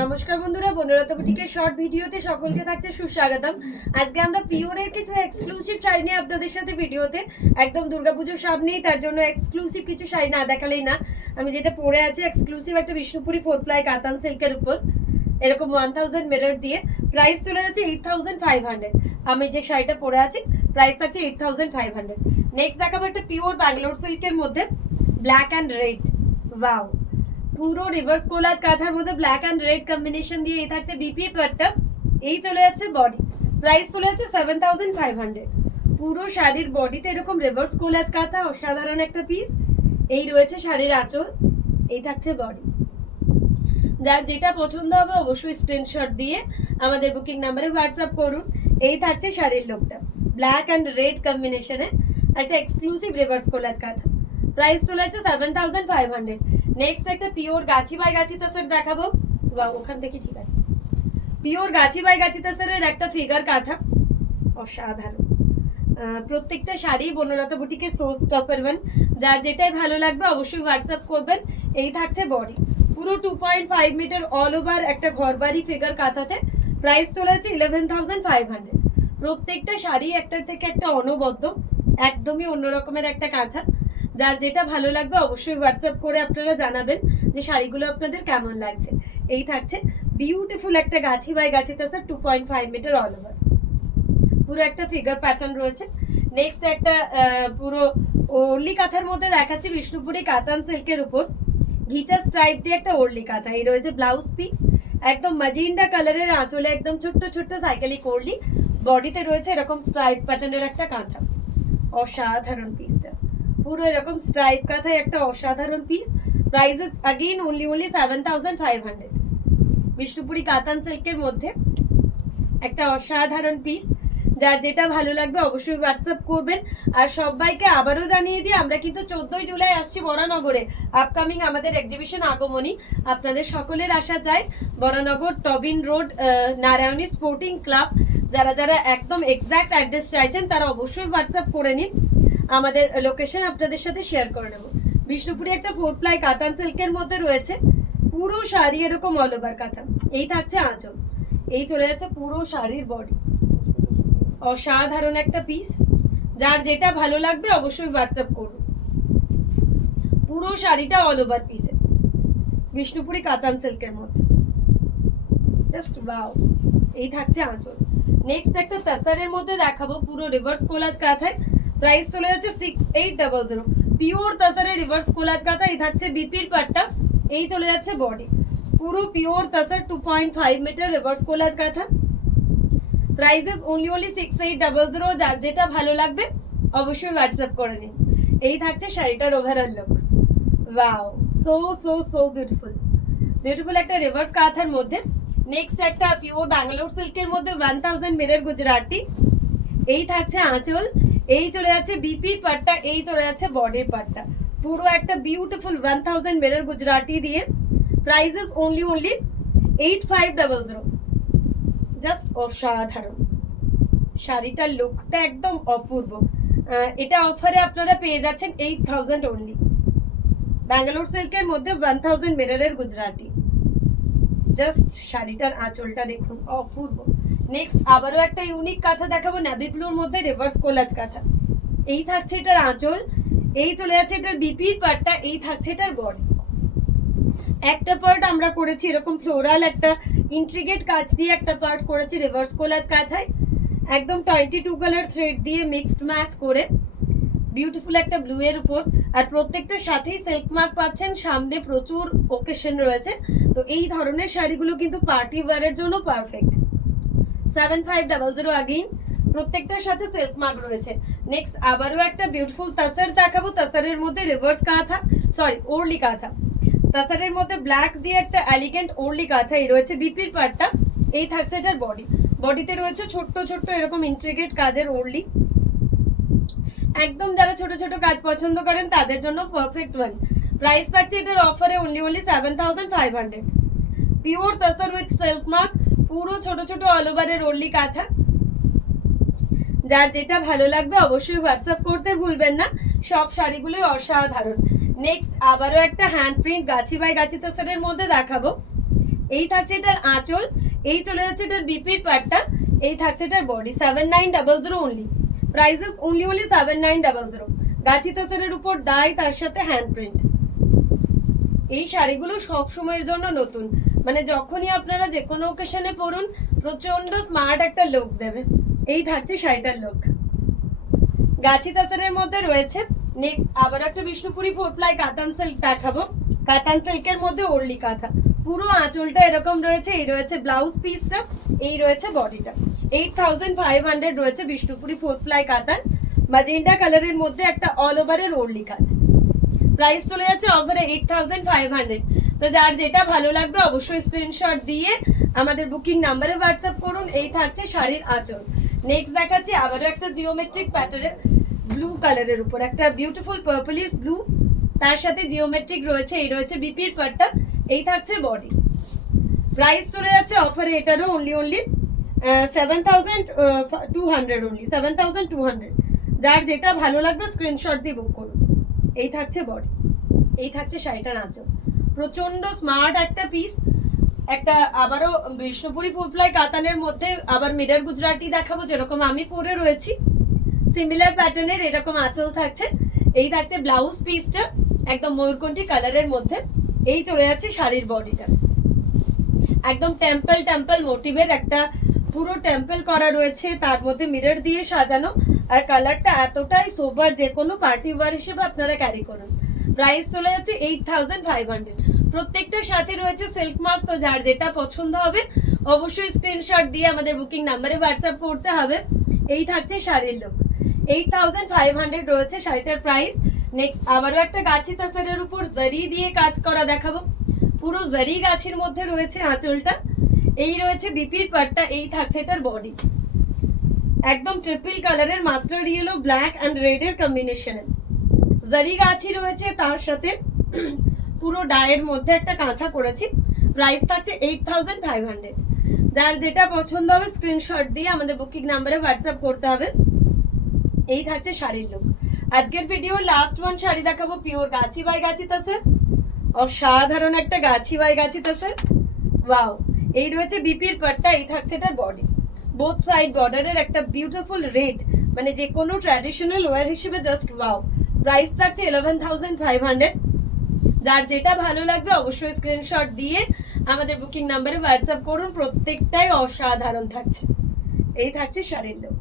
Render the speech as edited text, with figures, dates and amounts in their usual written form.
নমস্কার বন্ধুরা, বনলতা বুটিকের শর্ট ভিডিওতে সকলকে থাকছে সুস্বাগতম। আজকে আমরা পিওরের কিছু এক্সক্লুসিভ শাড়ি নিয়ে আপনাদের সাথে ভিডিওতে একদম দুর্গাপুজোর সামনেই, তার জন্য এক্সক্লুসিভ কিছু শাড়ি না দেখালেই না। আমি যেটা পরে আছি এক্সক্লুসিভ একটা বিষ্ণুপুরি 4 প্লাই কাতান সিল্কের উপর, এরকম 1000 মিরর দিয়ে। প্রাইস চলে যাচ্ছে 8500। আমি যে শাড়িটা পরে আছি প্রাইস থাকছে 8500। নেক্সট দেখাবো একটা পিওর ব্যাঙ্গালোর সিল্কের মধ্যে ব্ল্যাক অ্যান্ড রেড। ওয়াও, পুরো রিভার্স কোলাজ কাঁথার মধ্যে ব্ল্যাক অ্যান্ড রেড কম্বিনেশন দিয়ে এই থাকছে বিপি পাট্টা। এই চলে যাচ্ছে বডি, প্রাইস চলে যাচ্ছে 7500। পুরো শাড়ির বডিতে এরকম রিভার্স কোলাজ কাঁথা, অসাধারণ একটা পিস। এই রয়েছে শাড়ির আঁচল, এই থাকছে বডি। যার যেটা পছন্দ হবে অবশ্যই স্ক্রিনশট দিয়ে আমাদের বুকিং নাম্বারে হোয়াটসঅ্যাপ করুন। এই থাকছে শাড়ির লুকটা, ব্ল্যাক অ্যান্ড রেড কম্বিনেশনে একটা এক্সক্লুসিভ রিভার্স কোলাজ কাঁথা। প্রাইস চলে যাচ্ছে 7500। নেক্সট একটা পিওর গাছি বাই গাছি তাসের দেখাবো। ওখান থেকে ঠিক আছে, পিওর গাছি বাই গাছি তাসের একটা ফিগার কাঁথা, অসাধারণ। প্রত্যেকটা শাড়ি বনলতা বুটিকের সোর্স টপার ওয়ান। যার যেটাই ভালো লাগবে অবশ্যই হোয়াটসঅ্যাপ করবেন। এই থাকছে বডি, পুরো 2.5 মিটার অল ওভার একটা ঘরবাড়ি ফিগার কাঁথাতে। প্রাইস চলে যাচ্ছে 11500। প্রত্যেকটা শাড়ি একটার থেকে একটা অনবদ্য, একদমই অন্য রকমের একটা কাঁথা। যার যেটা ভালো লাগবে অবশ্যই হোয়াটসঅ্যাপ করে আপনারা জানাবেন যে শাড়িগুলো আপনাদের কেমন লাগছে। এই থাকছে বিউটিফুল একটা গাছি by Gachhi Tasher 2.5 metre all over, পুরো একটা ফিগার প্যাটার্ন রয়েছে। নেক্সট একটা পুরো ওরলি কাঁথার মধ্যে দেখাচ্ছি বিষ্ণুপুরি কাতান সিল্কের উপর ঘিচা স্ট্রাইপ দিয়ে একটা ওরলি কাঁথা। এই রয়েছে ব্লাউজ পিস, একদম ম্যাজেন্ডা কালারের আঁচলে একদম ছোট্ট ছোট্ট সাইকেলিক ওরলি। বডিতে রয়েছে এরকম স্ট্রাইপ প্যাটার্নের একটা কাঁথা, অসাধারণ পিসটা। পুরো এরকম স্ট্রাইপ কাঁথায় একটা অসাধারণ piece. Prices again only 7500। Bishnupuri কাতান সিল্কের মধ্যে একটা অসাধারণ পিস। যার যেটা ভালো লাগবে অবশ্যই হোয়াটসঅ্যাপ করবেন। আর সবাইকে আবারও জানিয়ে দিই, আমরা কিন্তু 14ই জুলাই আসছি বরানগরে, আপকামিং আমাদের এক্সিবিশন আগমনী। আপনাদের সকলের আশা চাই Baranagar Tobin road Narayani sporting club. যারা যারা একদম এক্সাক্ট অ্যাড্রেস চাইছেন তারা অবশ্যই হোয়াটসঅ্যাপ করে নিন, আমাদের লোকেশন আপনাদের সাথে শেয়ার করে নেব। বিষ্ণুপুরি একটা 4 প্লাই কাতান সিল্কের মধ্যে রয়েছে পুরো শাড়ি এরকম অল ওভার কাঁথা। এই থাকছে আঁচল, এই চলে যাচ্ছে পুরো শাড়ির বডি। অসাধারণ একটা পিস। যার যেটা ভালো লাগবে অবশ্যই হোয়াটসঅ্যাপ করুন। পুরো শাড়িটা অল ওভার পিসে বিষ্ণুপুরি কাতান সিল্কের মধ্যে, জাস্ট ওয়াও। এই থাকছে আঁচল। নেক্সট একটা তাসারের মধ্যে দেখাবো পুরো রিভার্স কোলাজ কাঁথায়। প্রাইস চলে যাচ্ছে 6800। পিওর তাসারের রিভার্স কোলাজ কাঁথা। এই থাকছে বিপির পাট্টা, এই চলে যাচ্ছে বডি। পুরো পিওর তাসার 2.5 মিটার রিভার্স কোলাজ কাঁথা। Prices only 6800। যার যেটা ভালো লাগবে অবশ্যই হোয়াটসঅ্যাপ করে নিন। এই থাকছে শাড়িটার overall look. Wow, so so so beautiful. Beautiful একটা রিভার্স কাঁথার মধ্যে। নেক্সট একটা পিওর ব্যাঙ্গালোর সিল্কের মধ্যে 1000 মিরর গুজরাটি। এই থাকছে আঁচল, এই চলে যাচ্ছে বিপির পাট্টা, এই চলে যাচ্ছে বডির পাট্টা। পুরো একটা বিউটিফুল 1000 মিরর গুজরাটি দিয়ে। Prices only 8500। জাস্ট অসাধারণ। শাড়িটার লুকটা একদম অপূর্ব। এটা অফারে আপনারা পেয়ে যাচ্ছেন 8000 অনলি। ব্যাঙ্গালোর সিল্কের মধ্যে 1000 মিররের গুজরাটি। জাস্ট শাড়িটার আঁচলটা দেখুন, অপূর্ব। নেক্সট আবারও একটা ইউনিক কাঁথা দেখাবো, নেভি ব্লুর মধ্যে রিভার্স কোলাজ কাঁথা। এই থাকছে এটার আঁচল, এই চলে যাচ্ছে এটার বিপির পাট্টা, এই থাকছে এটার বডি। একটা পার্ট আমরা করেছি এরকম ফ্লোরাল একটা ইন্ট্রিগেট কাজ দিয়ে, একটা পার্ট করেছি রিভার্স কোলাজ কাঁথায় একদম 22 কালার থ্রেড দিয়ে মিক্সড ম্যাচ করে বিউটিফুল একটা ব্লু এর উপর। আর প্রত্যেকটার সাথেই সিল্ক মার্ক পাচ্ছেন, সামনে প্রচুর ওকেশন রয়েছে। তো এই ধরনের শাড়িগুলো কিন্তু পার্টি ওয়্যারের জন্য পারফেক্ট। 7500 আগেইন, প্রত্যেকটার সাথে সিল্ক মার্ক রয়েছে। নেক্সট আবারও একটা বিউটিফুল তাসার দেখাবো। তাসারের মধ্যে রিভার্স কাঁথা, সরি ওরলি কাঁথা। তাসারের মধ্যে ব্ল্যাক দিয়ে একটা এলিগেন্ট ওরলি কাঁথা। এই রয়েছে বিপির পাট্টা, এই থাকছে এটার বডি। বডিতে রয়েছে ছোট্ট ছোট্ট এরকম ইন্ট্রিগেট কাজের ওরলি। একদম যারা ছোট ছোট কাজ পছন্দ করেন তাদের জন্য পারফেক্ট ওয়ান। প্রাইস থাকছে এটার অফারে only 7500। Pure তাসার with silk mark, পুরো ছোট ছোট অল ওভারের ওরলি কাঁথা। যার যেটা ভালো লাগবে অবশ্যই হোয়াটসঅ্যাপ করতে ভুলবেন না। সব শাড়িগুলোই অসাধারণ। নেক্সট আবারও একটা হ্যান্ড প্রিন্ট গাছি বাই গাছি তাসারের মধ্যে দেখাবো। এই থাকছে এটার আঁচল, এই চলে যাচ্ছে এটার বিপির পার্টটা, এই থাকছে এটার বডি। 7900 only, prices only 7900। গাছি তাসরের উপর ডাই, তার সাথে হ্যান্ড প্রিন্ট। এই শাড়িগুলো সব সময়ের জন্য নতুন, মানে যখনই আপনারা যে কোনো ওকেশনে পরুন প্রচন্ড স্মার্ট একটা লুক দেবে। এই থাকছে শাড়িটার লুক, গাছি তাসরের মধ্যে রয়েছে। নেক্সট আবার একটা বিষ্ণুপুরি 4 প্লাই কাতান সিল্ক দেখাবো। কাতান সিল্কের মধ্যে ওরলি কাঁথা, পুরো আঁচলটা এরকম রয়েছে। এই রয়েছে ব্লাউজ পিসটা, এই রয়েছে বডিটা। 8500 রয়েছে বিষ্ণুপুরি 4 প্লাই কাতান, ম্যাজেন্টা কালারের মধ্যে একটা অল ওভারের ওরলি কাজ। প্রাইস চলে যাচ্ছে অফারে 8500। তো যার যেটা ভালো লাগবে অবশ্যই স্ক্রিনশট দিয়ে আমাদের বুকিং নাম্বারে হোয়াটসঅ্যাপ করুন। এই থাকছে শাড়ির আঁচল। নেক্সট দেখাচ্ছি আবারও একটা জিওমেট্রিক প্যাটার্নের ব্লু কালারের উপর একটা বিউটিফুল পার্পলিশ ব্লু, তার সাথে জিওমেট্রিক রয়েছে। এই রয়েছে বিপির পার্টটা, এই থাকছে বডি। প্রাইস চলে যাচ্ছে অফারে এটারও অনলি 7200 অনলি, 7200। যার যেটা ভালো লাগবে স্ক্রিনশট দিয়ে বুক করুন। এই থাকছে বডি, এই থাকছে শাড়িটার আঁচল। প্রচন্ড স্মার্ট একটা পিস। একটা আবারও বিষ্ণুপুরি 4 প্লাই কাতানের মধ্যে আবার মিরর গুজরাটি দেখাবো, যেরকম আমি পরে রয়েছি সিমিলার প্যাটার্নের এরকম আঁচল থাকছে। এই থাকছে ব্লাউজ পিসটা একদম ময়ূরকণ্ঠী কালারের মধ্যে। এই চলে যাচ্ছে শাড়ির বডিটা, একদম টেম্পল টেম্পল মোটিভের একটা পুরো টেম্পল করা রয়েছে, তার মধ্যে মিরর দিয়ে সাজানো। আর কালারটা এতটাই সোবার, যে কোনো পার্টি ওয়ার হিসেবে আপনারা ক্যারি করুন। প্রাইস চলে যাচ্ছে 8500। প্রত্যেকটার সাথে রয়েছে সিল্ক মার্ক। তো যার যেটা পছন্দ হবে অবশ্যই স্ক্রিনশট দিয়ে আমাদের বুকিং নাম্বারে হোয়াটসঅ্যাপ করতে হবে। এই থাকছে শাড়ির লুক, 8500 রয়েছে শাড়িটার প্রাইস। নেক্সট আবারও একটা গাছি তাসারের উপর জারি দিয়ে কাজ করা দেখাবো, পুরো জারি গাছির মধ্যে রয়েছে আঁচলটা। এই রয়েছে বিপির পাটটা, এই থাকছে এটার বডি। একদম ট্রিপল কালারের মাস্টার্ড ইয়েলো ব্ল্যাক অ্যান্ড রেডের কম্বিনেশনে জারি গাছি রয়েছে, তার সাথে পুরো ডায়ের মধ্যে একটা কাঁথা করেছি। প্রাইস থাকছে 8500। যার যেটা পছন্দ হবে স্ক্রিনশট দিয়ে আমাদের বুকিং নাম্বারে হোয়াটসঅ্যাপ করতে হবে। এই থাকছে শাড়ির লুক। আজকের ভিডিও লাস্ট ওয়ান শাড়ি দেখাবো, পিওর গাছি বাই গাছি তাসের, অসাধারণ একটা গাছি বাই গাছি তাসের। ওয়াও, এই রয়েছে বিপির পাটটা, এই থাকছে এটার বডি। বোথ সাইড বর্ডারের একটা বিউটিফুল রেড, মানে যে কোনো ট্র্যাডিশনাল ওয়্যার হিসেবে জাস্ট ওয়াও। প্রাইস থাকছে 11500। যার যেটা ভালো লাগবে অবশ্যই স্ক্রিনশট দিয়ে আমাদের বুকিং নাম্বারে হোয়াটসঅ্যাপ করুন। প্রত্যেকটাই অসাধারণ থাকছে। এই থাকছে শাড়ির লুক।